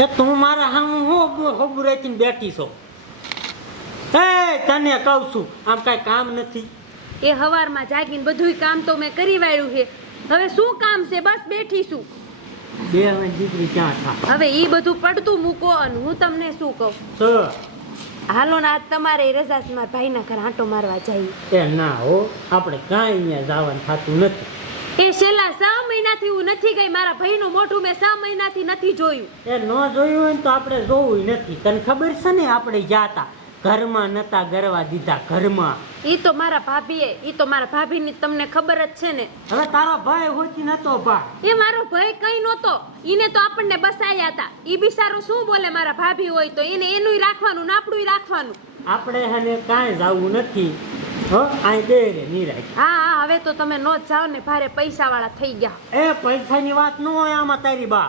એ તું મારા હામ હું હોબું રાખીને બેઠી છો. એ તને કહું છું આમ કાંઈ કામ નથી. એ હવારમાં જાગીને બધુંય કામ તો મેં કરી વાળ્યું છે. હવે શું કામ છે? બસ બેઠી છું. બે હવે દીકરી ક્યાં થા? હવે એ બધું પડતું મૂકો અને હું તમને શું કહું? હાલો ના આજ તમારે રજાસમાં મારા ભાઈના ઘર આંટો મારવા જઈએ. એ ના હો આપણે કાંઈ અહીંયા જવાનું થતું નથી. એ છેલ્લા છ મહિનાથી હું નથી ગઈ મારા ભાઈનું મોઢું મેં છ મહિનાથી નથી જોયું. એ ન જોયું હોય ને તો આપણે જોવું નથી. તને ખબર છે ને આપણે જાતા ઘરમાં નતા ગરવા દીધા ઘરમાં. ઈ તો મારા ભાભીએ ઈ તો મારા ભાભીની તમને ખબર જ છે ને. હવે તારો ભાઈ હોતી નતો ભા એ મારો ભાઈ કઈ નતો ઈને તો આપણને બસાયા હતા. ઈ બિચારો શું બોલે મારા ભાભી હોય તો? એને એનું રાખવાનું ને આપણું રાખવાનું. આપણે હને કાંઈ જવું નથી. હો? અહીં દે રે નિરાય હા હા હવે તો તમે નો જાવ ને ભારે પૈસા વાળા થઈ ગયા. એ પૈસાની વાત ન હોય આમાં તારી બા.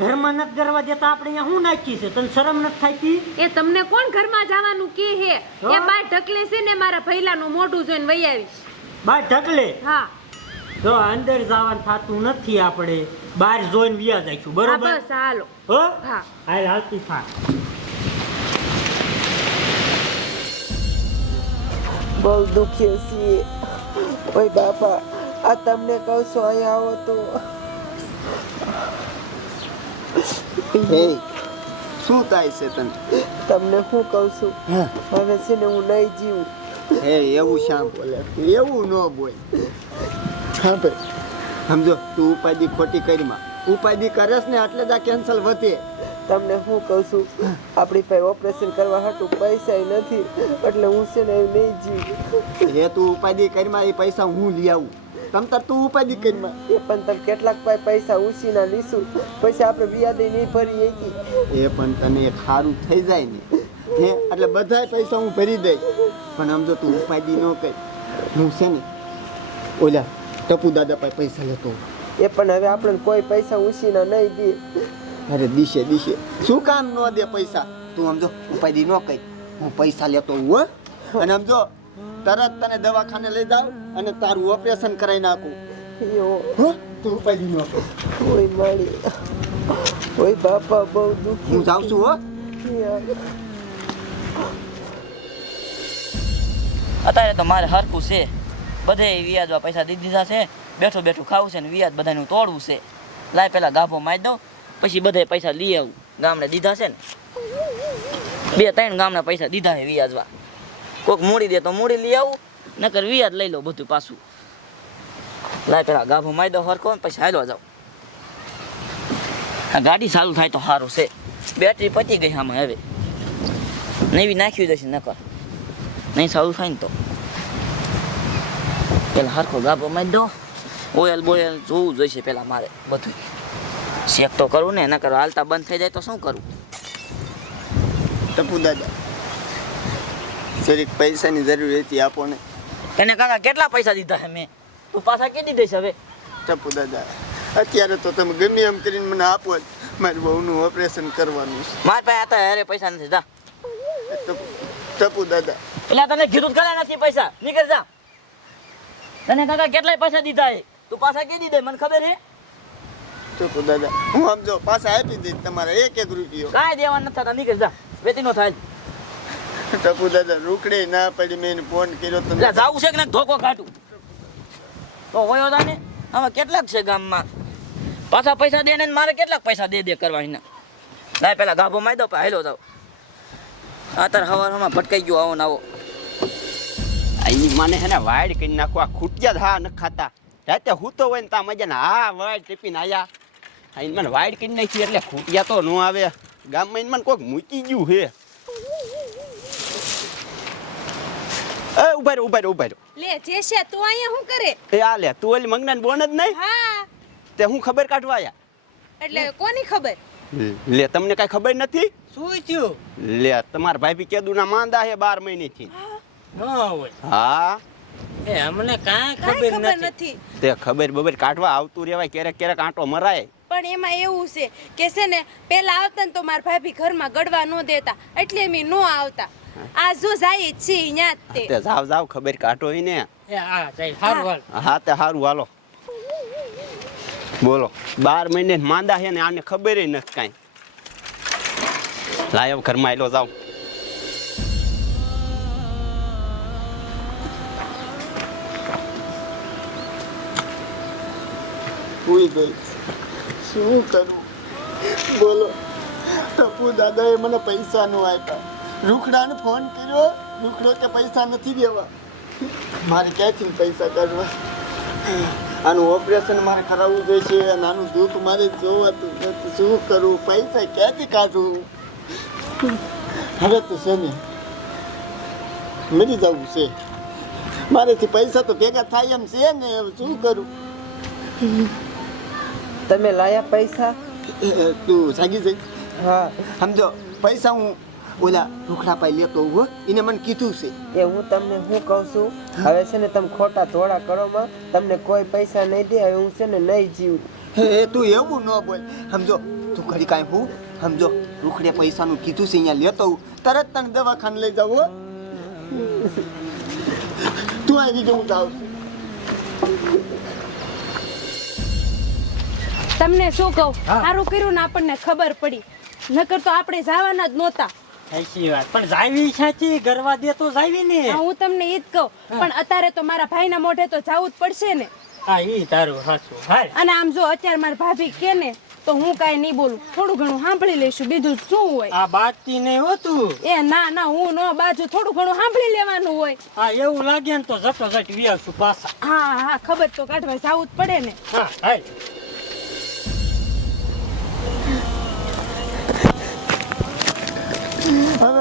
ઘરમાં નથી ગરવા દેતા આપણે અહીંયા શું નાખી છે? તને શરમ નથી થતી એ તમને કોણ ઘરમાં જવાનું કે હે? એ બાય ઢકલે છે ને મારા ભૈલાનું મોઢું જોઈને વઈ આવીશ. બા ઢકલે હા. તો અંદર જવાનું થતું નથી આપણે. બહાર જોઈને વ્યા જઈશું બરોબર? બસ હાલો. હો? હા. હાલ હાલતી થા. બહુ દુખીએ છીએ ઓય બાપા આ તમને કહું છું અહીંયા આવો તો. શું થાય છે તને? તમને શું કહું છું? હવે છે ને હું નહીં જીવું. હે એવું શામ બોલે. એવું ન બોલ. હા સમજો તું ઉપાધિ ખોટી કરીમાં ઉપાધિ કરસ ને એટલે જ આ કેન્સલ વધે. તમને હું કહું છું આપણી પાસે ઓપરેશન કરવા હતું પૈસા નથી એટલે હું છે ને નહીં જીવ. એ તું ઉપાધિ કરીમાં એ પૈસા હું લઈ આવું. તમ તાર તું ઉપાધિ કરીમાં. એ પણ તમે કેટલાક પાસે પૈસા ઉછીના લીશું પૈસા આપણે વ્યાજે નહીં ભરી એકી એ પણ તને સારું થઈ જાય ને. હે એટલે બધાય પૈસા હું ભરી દઈશ પણ સમજો તું ઉપાધિ ન કરી. હું છે ને ઓલા ટપુ દાદા પાસે પૈસા લેતો એ પણ હવે આપણે કોઈ પૈસા ઉછીના નહીં દે. અરે દિશે દિશે. શું કામ ન દે પૈસા? તું સમજો ઉપાધિ ન કઈ. હું પૈસા લેતો હું હો. અને સમજો તરત તને દવાખાને લઈ જાવ અને તારું ઓપરેશન કરાવી નાખું. તું ઉપાધિ ન કર ઓય મારી. ઓય બાપા બહુ દુખી હું જાઉં છું હો. અત્યારે તો મારે હરકું છે. બધે વ્યાજમાં પૈસા દીધી દીધા છે બેઠું બેઠું ખાવું છે ને વ્યાજ બધાનું તોડવું છે. લાય પેલા ગાભો મારી દઉં. પછી બધે પૈસા લઈ આવું. ગામડે દીધા છે ને. બે ત્રણ ગામના પૈસા દીધા છે વ્યાજવા. કોઈક મૂડી દે તો મૂડી લઈ આવું, નકર વ્યાજ લઈ લો બધું પાછું. લાય પેલા ગાભો મારી દો હરકો પછી હાલવા જાઉં. આ ગાડી ચાલુ થાય તો સારું છે. બેટરી પતી ગઈ આમાં હવે. નવી નાખ્યું જશે નકર. નહીં સારું થાય ને તો. પેલા હરખો ગાભો મારી દો. ઓયલ બોયલ જોવું જોઈશે પેલા મારે બધું શેક તો કરું ને નકર હાલતા બંધ થઈ જાય તો શું કરું? ટપુ દાદા જરીક પૈસાની જરૂર હતી આપો ને એને કાકા કેટલા પૈસા દીધા છે મેં? તું પાછા કે દીધે છે હવે? ટપુ દાદા અત્યારે તો તમે ગમે એમ કરીને મને આપો જ. મારી બહુનું ઓપરેશન કરવાનું મારા પાસે આતા અરે પૈસા નથી જા. છે ટપુ દાદા. પેલા તને કીધું કલા નથી પૈસા. નીકળ જા. તને કાકા કેટલાય પૈસા દીધા છે? તું પાછા કે દીધે મને ખબર છે? ટપુ દાદા. હું સમજો પાછા આપી દઈશ તમારે એક એક રૂપિયો. કાંઈ દેવા નથી થતા નીકળ જા. વેતી નો થાય. ટપુ દાદા રૂકડે ના પડી મેં ફોન કર્યો તો જાવું છે કે ના ધોકો કાઢું. તો વયો તા ને. આમાં કેટલાક છે ગામમાં? પાછા પૈસા દે ને મારે કેટલાક પૈસા દે દે કરવા એના. લાય પેલા ગાભો મારી દો પછી હેલો જાવ. અત્યારે હવારમાં ભટકાઈ ગયો આવો ને આવો. આની મને હે ને વાયડ કરી નાખવા ખૂટ્યા જ હા ન ખાતા. રાતે હું તો હોય ને તા મજા ને હા વાયડ ટીપીને આયા. આઈને મને વાડ કરી નાખી એટલે ખૂટિયા તો ન આવે. ગામમાં મને કોઈક મૂકી ગયું હે. એ ઊભા રહ્યો ઊભા રહ્યો ઊભા રહ્યો લે જેશે તું અહીંયા શું કરે? એ આ લે તું ઓલી મંગનાને બોન જ નહીં? હા. તે હું ખબર કાઢવા આયા? એટલે કોની ખબર? લે તમને કાંઈ ખબર નથી? શું થયું? લે તમારા કેદુ કેદુના માંદા હે બાર મહિને થી હા? એ અમને કાંઈ ખબર નથી. તે ખબર બબર કાઢવા આવતું રહેવાય ક્યારેક ક્યારેક આંટો મરાય. પણ એમાં એવું છે કે છે ને પેલા આવતા ને તો મારા ભાભી ઘરમાં ગડવા ન દેતા એટલે એમ ન આવતા. આ જો જાય છે અહીંયા જ તે. જાવ જાવ ખબર કાઢો ને એ હા હાલ તે સારું હાલો. બોલો બાર મહિને માંદા છે ને આને ખબર નથી કાંઈ. લાયો ઘરમાં એલો જાઉં. ભૂઈ ગઈ. શું કરું? બોલો. ટપુ દાદાએ મને પૈસા નો આપ્યા. રૂખડાને ફોન કર્યો. રૂખડો કે પૈસા નથી દેવા. મારે ક્યાંથી પૈસા કાઢવા? આનું ઓપરેશન મારે કરાવવું જોઈએ છે અને આનું દુઃખ મારે જોવાતું નથી. શું કરું? પૈસા ક્યાંથી કાઢું? હવે તો છે ને, મરી જવું છે. મારેથી પૈસા તો ભેગા થાય એમ છે ને. શું કરું? તમે લાયા પૈસા? તું જાગી જઈ. હા. સમજો પૈસા હું ઓલા રૂખડા પાઈ લેતો હો એને મને કીધું છે. એ હું તમને શું કહું છું? હવે છે ને તમે ખોટા ધોળા કરોમાં તમને કોઈ પૈસા નહીં દે હવે હું છે ને નહીં જીવું. હે તું એવું ન બોલ. સમજો તું ઘડી કાંઈ હું? સમજો રૂખડે પૈસાનું કીધું છે અહીંયા લેતો હું તરત તને દવાખાને લઈ જાવ હો. તું આવી જવું જાવ તમને શું કહું? સારું કર્યું ને આપણને ખબર પડી. નકર તો આપણે જવાના જ નહોતા. સાચી વાત. પણ જાવી સાચી? ગરવા દે તો જાવી ને. હું તમને ઈ જ કહું. પણ અત્યારે તો મારા ભાઈના મોઢે તો જાવું જ પડશે ને. હા ઈ તારું સાચું હાલ. અને આમ જો અત્યારે મારા ભાભી કે ને તો હું કાઈ નહીં બોલું. થોડું ઘણું સાંભળી લઈશું. બીજું શું હોય? આ બાતતી નહીં હોતું એ ના ના હું નો બાજુ થોડું ઘણું સાંભળી લેવાનું હોય. હા એવું લાગે ને તો જતો જટ વ્યાસું પાછા. હા હા ખબર તો કાઢવા જવું જ પડે ને. હા હાલ.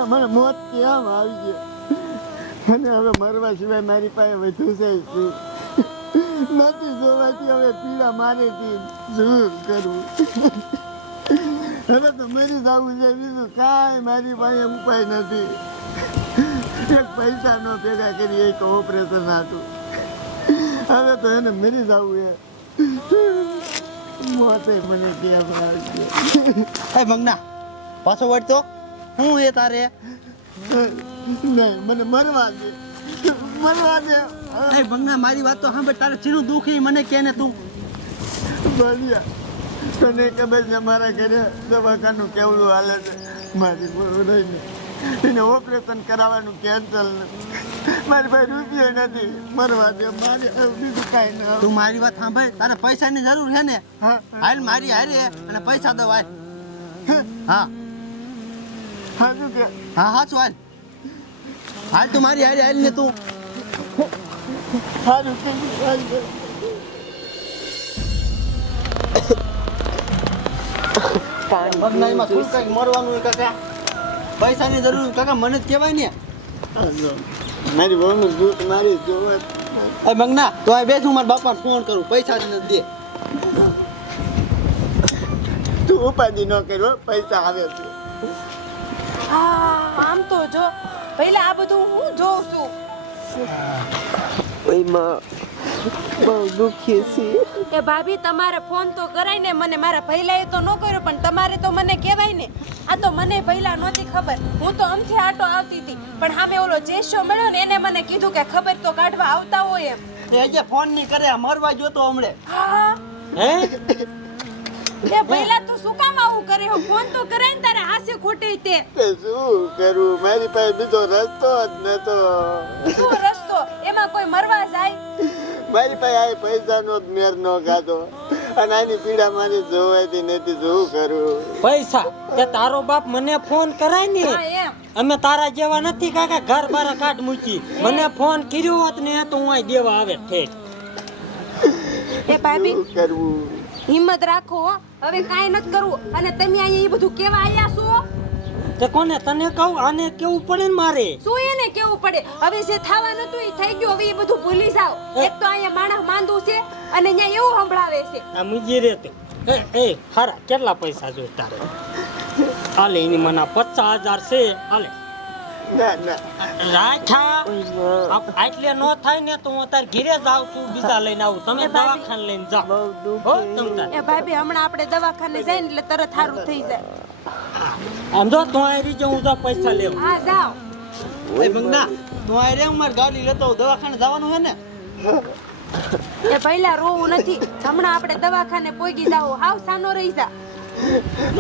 મને મોત કેમ આવી ગયો મને હવે મરવા સિવાય મારી પાસે વધુ છે. નથી જોવાથી હવે પીડા મારે શું કરવું હવે તો મરી જવું છે, બીજું કાંઈ મારી પાસે ઉપાય નથી. એક પૈસા ન ભેગા કરી એક ઓપરેશન હતું. હવે તો એને મરી જવું એ મોતે મને કેમ આવી ગયો એ મંગના, પાછો વળતો. હું એ તારે? મને મરવા દે. મરવા દે. અરે બંગા મારી વાત તો સાંભળ તારે ચીનું દુખી મને કે ને તું? બળિયા તને ખબર છે મારા ઘરે દવાખાનું કેવડું હાલે છે? મારી રહીને એને ઓપરેશન કરાવવાનું કેન્સલ મારી પાસે રૂપિયો નથી. મરવા દે મારે બીજું કાંઈ ના તું મારી વાત સાંભળ તારે પૈસાની જરૂર છે ને? હા હાલ મારી હારે અને પૈસા દો હા. હા કે. હા હા હાલ હાલ તું મારી હારી હાલ ને તું. સારું એમાં શું કઈ મરવાનું કાકા. પૈસાની જરૂર કાકા મને જ કહેવાય ને. મારી બહુનું દૂધ મારી જોવે. એ મંગના તો આ બેસ હું મારા બાપાને ફોન કરું. પૈસા જ નથી દે. તું ઉપાધિ ન કર્યો પૈસા આવે છે. હા આમ તો જો. પહેલા આ બધું હું જોઉં છું? ઓયમાં બહુ દુખી છે કે ભાભી તમારે ફોન તો કરાય ને મને મારા ભૈલાએ તો ન કર્યો પણ તમારે તો મને કહેવાય ને. આ તો મને ભૈલા નહોતી ખબર. હું તો અમથી આટો આવતી હતી. પણ સામે ઓલો જેશો મળ્યો ને એને મને કીધું કે ખબર તો કાઢવા આવતા હોય એમ. એ જે ફોનની કરે આ મરવા જોતો હમણે. હા. હે? એ પહેલા તું શું કામ આવું કરે હો? ફોન તો કરે ને તારે હાસે ખોટે તે. તે શું કરું? મારી પાસે બીજો રસ્તો જ નતો. શું રસ્તો? એમાં કોઈ મરવા જાય? મારી પાસે આ પૈસાનો જ મેર નો ખાધો. અને આની પીડા મારી જોવાતી નથી શું કરું? પૈસા? કે તારો બાપ મને ફોન કરાય ને. અમે તારા જેવા નથી કાકા. ઘર બારા કાઢ મૂકી. મને ફોન કર્યો હોત ને તો હું અહીં દેવા આવે ઠેઠ. એ ભાભી શું કરવું હિંમત રાખો હવે કાંઈ નથી કરવું. અને તમે અહીંયા એ બધું કેવા આવ્યા છો? તે કોને? તને કહું આને કેવું પડે ને મારે? શું એને કેવું પડે? હવે જે થવા નતું એ થઈ ગયું. હવે એ બધું ભૂલી જાઓ. એક તો અહીંયા માણસ માંદું છે અને અહીંયા એવું સંભળાવે છે. આ મુજી રે તું એ એ હારા કેટલા પૈસા જોઈ તારે હાલે એની મને પચાસ હજાર છે. હાલે. રાઠા આટલે નો થાય ને તો હું તાર ઘીરે જાઉં છું બીજા લઈને આવું. તમે દવાખાને લઈને જાઓ. હો દુખી. એ ભાભી હમણાં આપણે દવાખાને જાય ને એટલે તરત સારું થઈ જાય. આમ જો તું આ રીજે હું તો પૈસા લેવું હા જાઓ. એ મંગના તું આ રે હું ગાડી લેતો દવાખાને જવાનું હે ને? એ પહેલા રોવું નથી. હમણાં આપણે દવાખાને પોગી જાવ હાવ સાનો રહી જા.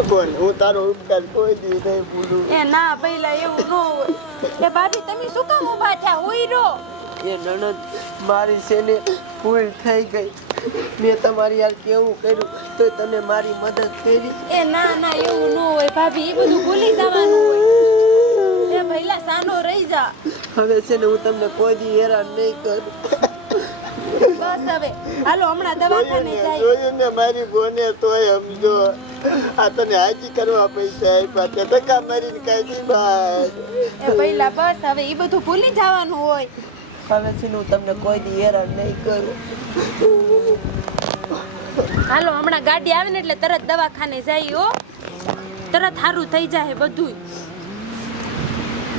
બોલ હું તારો ઉપકાર કોઈ દી નહીં ભૂલું. એ ના પહેલા એવું ન હોય. એ ભાભી તમે શું કામ ઊભા થયા? હોય રો એ નણંદ મારી છે ભૂલ થઈ ગઈ. મેં તમારી યાર કેવું કર્યું તો તમે મારી મદદ કરી. એ ના ના એવું ન હોય ભાભી એ બધું ભૂલી જવાનું હોય. એ સાનો રહી જા. હવે છે ને હું તમને કોઈ દી હેરાન નહીં કરું. બસ હવે. હાલો હમણાં દવાખાને જાય જોયું. ને મારી બોને તોય સમજો. આ તને હાજી કરવા પૈસા આપ્યા તે ધક્કા મારીને કાઢી બહાર એ પહેલા બસ હવે એ બધું ભૂલી જવાનું હોય. હવે છે હું તમને કોઈ દી હેરાન નહીં કરું. હાલો હમણાં ગાડી આવે ને એટલે તરત દવાખાને જાય હો. તરત સારું થઈ જાય બધું